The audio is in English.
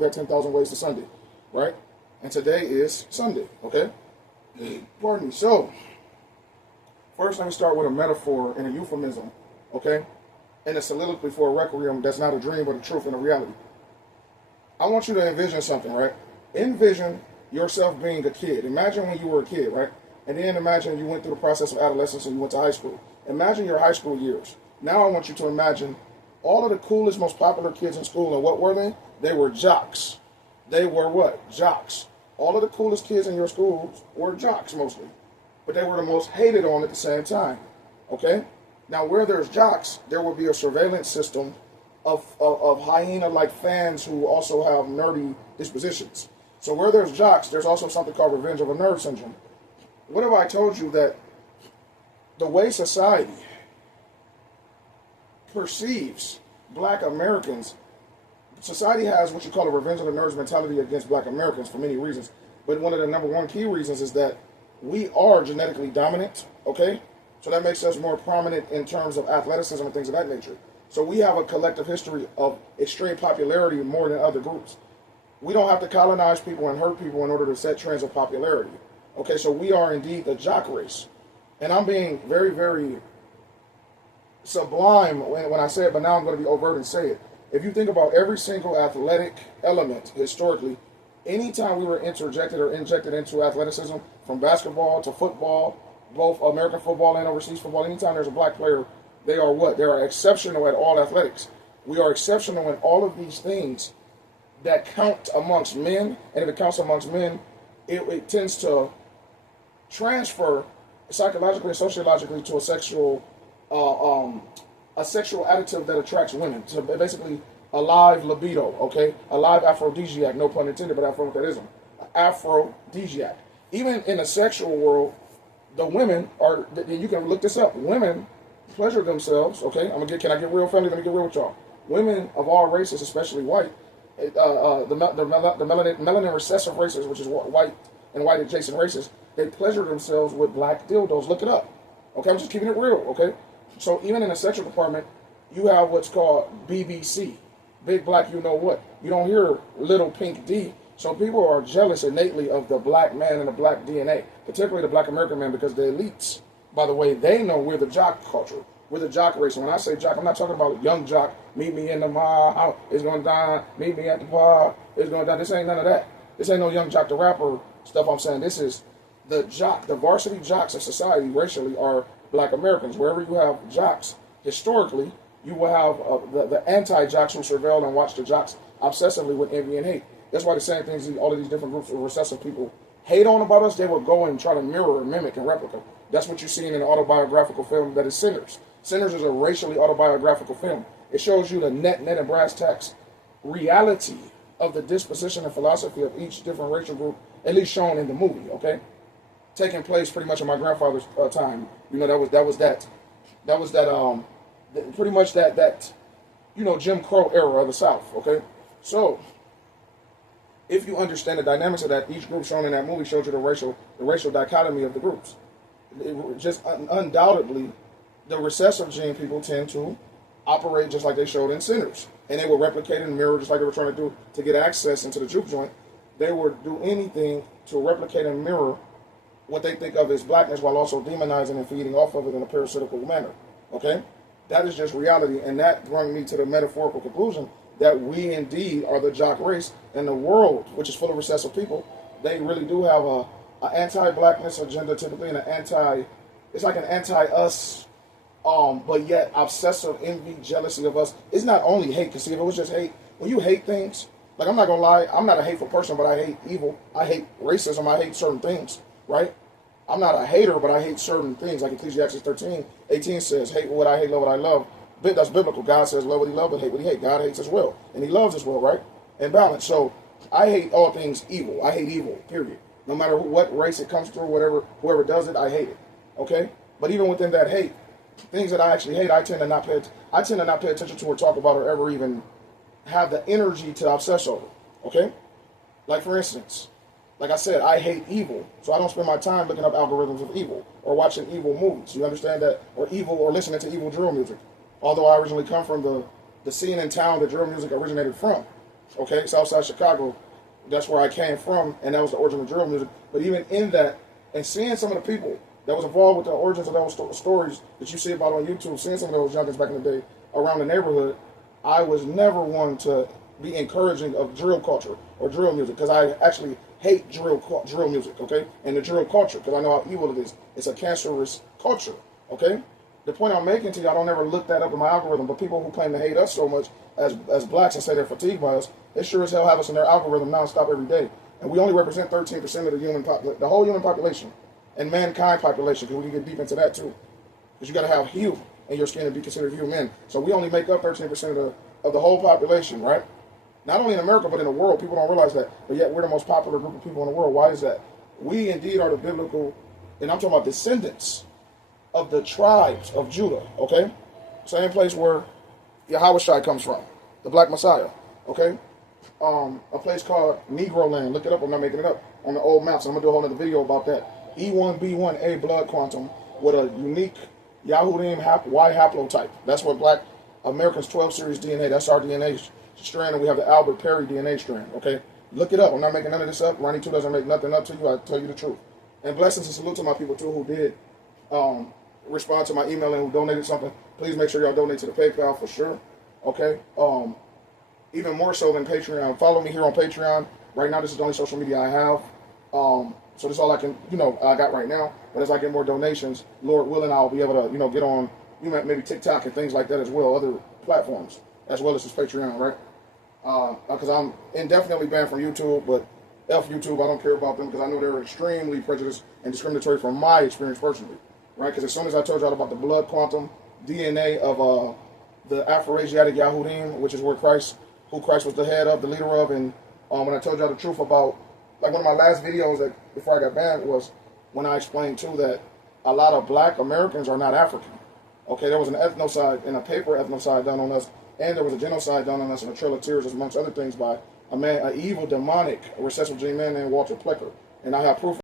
that 10,000 ways to Sunday, right? And today is Sunday, okay? Pardon me. So, first let me start with a metaphor and a euphemism, okay? And a soliloquy for a requiem that's not a dream but a truth and a reality. I want you to envision something, right? Envision yourself being a kid. Imagine when you were a kid, right? And then imagine you went through the process of adolescence and you went to high school. Imagine your high school years. Now I want you to imagine all of the coolest, most popular kids in school. And what were they? They were jocks. They were what? Jocks. All of the coolest kids in your schools were jocks mostly. But they were the most hated on at the same time. Okay? Now where there's jocks, there will be a surveillance system of hyena-like fans who also have nerdy dispositions. So where there's jocks, there's also something called revenge of a nerd syndrome. What if I told you that the way society perceives black Americans, society has what you call a revenge of the nerds mentality against black Americans for many reasons. But one of the number one key reasons is that we are genetically dominant, okay? So that makes us more prominent in terms of athleticism and things of that nature. So we have a collective history of extreme popularity more than other groups. We don't have to colonize people and hurt people in order to set trends of popularity. Okay, so we are indeed the jock race. And I'm being very, very sublime when I say it, but now I'm going to be overt and say it. If you think about every single athletic element historically, anytime we were interjected or injected into athleticism, from basketball to football, both American football and overseas football, anytime there's a black player, they are what? They are exceptional at all athletics. We are exceptional in all of these things that count amongst men, and if it counts amongst men, it tends to transfer psychologically and sociologically to a sexual additive that attracts women. So basically, a live libido, okay? A live aphrodisiac, no pun intended, but I know what that is. Aphrodisiac. Even in the sexual world, the women are, you can look this up, women pleasure themselves, okay? Can I get real friendly? Let me get real with y'all. Women of all races, especially white, the melanin recessive races, which is white and white adjacent races, they pleasure themselves with black dildos. Look it up. Okay, I'm just keeping it real, okay? So even in the sexual department, you have what's called BBC, big black you know what. You don't hear little pink D. So people are jealous innately of the black man and the black DNA, particularly the black American man, because the elites, by the way, they know we're the jock culture. We're the jock race. And when I say jock, I'm not talking about young jock, meet me in the mall, it's going to die, meet me at the bar, it's going to die. This ain't none of that. This ain't no young jock the rapper stuff I'm saying. This is the jock, the varsity jocks of society racially are black Americans. Wherever you have jocks, historically, you will have the anti-jocks who surveil and watch the jocks obsessively with envy and hate. That's why the same things all of these different groups of recessive people hate on about us, they will go and try to mirror and mimic and replicate. That's what you're seeing in an autobiographical film that is Sinners. Sinners is a racially autobiographical film. It shows you the net and brass tacks reality of the disposition and philosophy of each different racial group, at least shown in the movie, okay? Taking place pretty much in my grandfather's time. You know, that was pretty much that you know, Jim Crow era of the South, okay? So, if you understand the dynamics of that, each group shown in that movie shows you the racial dichotomy of the groups. Undoubtedly, the recessive gene people tend to operate just like they showed in Sinners. And they will replicate and mirror just like they were trying to do to get access into the juke joint. They would do anything to replicate and mirror what they think of as blackness while also demonizing and feeding off of it in a parasitical manner. Okay? That is just reality. And that brought me to the metaphorical conclusion that we indeed are the jock race, and the world, which is full of recessive people, they really do have a anti-blackness agenda typically, and it's like an anti-us, but yet obsessive envy, jealousy of us. It's not only hate, because see, if it was just hate, when you hate things, like I'm not going to lie, I'm not a hateful person, but I hate evil, I hate racism, I hate certain things, right? I'm not a hater, but I hate certain things, like Ecclesiastes 13:18 says, hate what I hate, love what I love. That's biblical. God says love what he loves, but hate what he hates. God hates as well, and he loves as well, right? And balance. So I hate all things evil. I hate evil, period. No matter what race it comes through, whoever does it, I hate it. Okay? But even within that hate, things that I actually hate, I tend to not pay attention to or talk about or ever even have the energy to obsess over. Okay? Like for instance, like I said, I hate evil, so I don't spend my time looking up algorithms of evil or watching evil movies. You understand that? Or evil, or listening to evil drill music. Although I originally come from the scene in town that drill music originated from. Okay, Southside Chicago. That's where I came from, and that was the origin of drill music. But even in that, and seeing some of the people that was involved with the origins of those stories that you see about on YouTube, seeing some of those youngins back in the day around the neighborhood, I was never one to be encouraging of drill culture or drill music, because I actually hate drill music, okay, and the drill culture, because I know how evil it is. It's a cancerous culture, okay. The point I'm making to you, I don't ever look that up in my algorithm, but people who claim to hate us so much as blacks and say they're fatigued by us, they sure as hell have us in their algorithm nonstop every day. And we only represent 13% of the human population, the whole human population, and mankind population, because we can get deep into that too. Because you got to have hue in your skin to be considered human. So we only make up 13% of the whole population, right? Not only in America, but in the world. People don't realize that. But yet we're the most popular group of people in the world. Why is that? We indeed are the biblical, and I'm talking about descendants of the tribes of Judah, okay? Same place where Yahushua comes from, the Black Messiah, okay? A place called Negro Land. Look it up, I'm not making it up, on the old maps. I'm going to do a whole other video about that. E1B1A blood quantum with a unique Yahudim Y haplotype. That's what Black Americans 12 series DNA, that's our DNA strand, and we have the Albert Perry DNA strand, okay? Look it up. I'm not making none of this up. Ronnie 2 doesn't make nothing up to you. I tell you the truth. And blessings and salute to my people, too, who did respond to my email and who donated something. Please make sure y'all donate to the PayPal for sure, okay? Even more so than Patreon. Follow me here on Patreon. Right now, this is the only social media I have. So this is all I can, I got right now. But as I get more donations, Lord willing, I'll be able to, get on, maybe TikTok and things like that as well, other platforms, as well as this Patreon, right? Because I'm indefinitely banned from YouTube, but F YouTube, I don't care about them, because I know they're extremely prejudiced and discriminatory from my experience personally, right? Because as soon as I told y'all about the blood quantum DNA of the Afro-Asiatic Yahudim, which is who Christ was the head of, the leader of, and when I told y'all the truth about, like one of my last videos that before I got banned was when I explained too that a lot of black Americans are not African. Okay, there was an ethnocide and a paper ethnocide done on us, and there was a genocide done on us in a Trail of Tears, amongst other things, by an evil, demonic, recessive gene man named Walter Plecker. And I have proof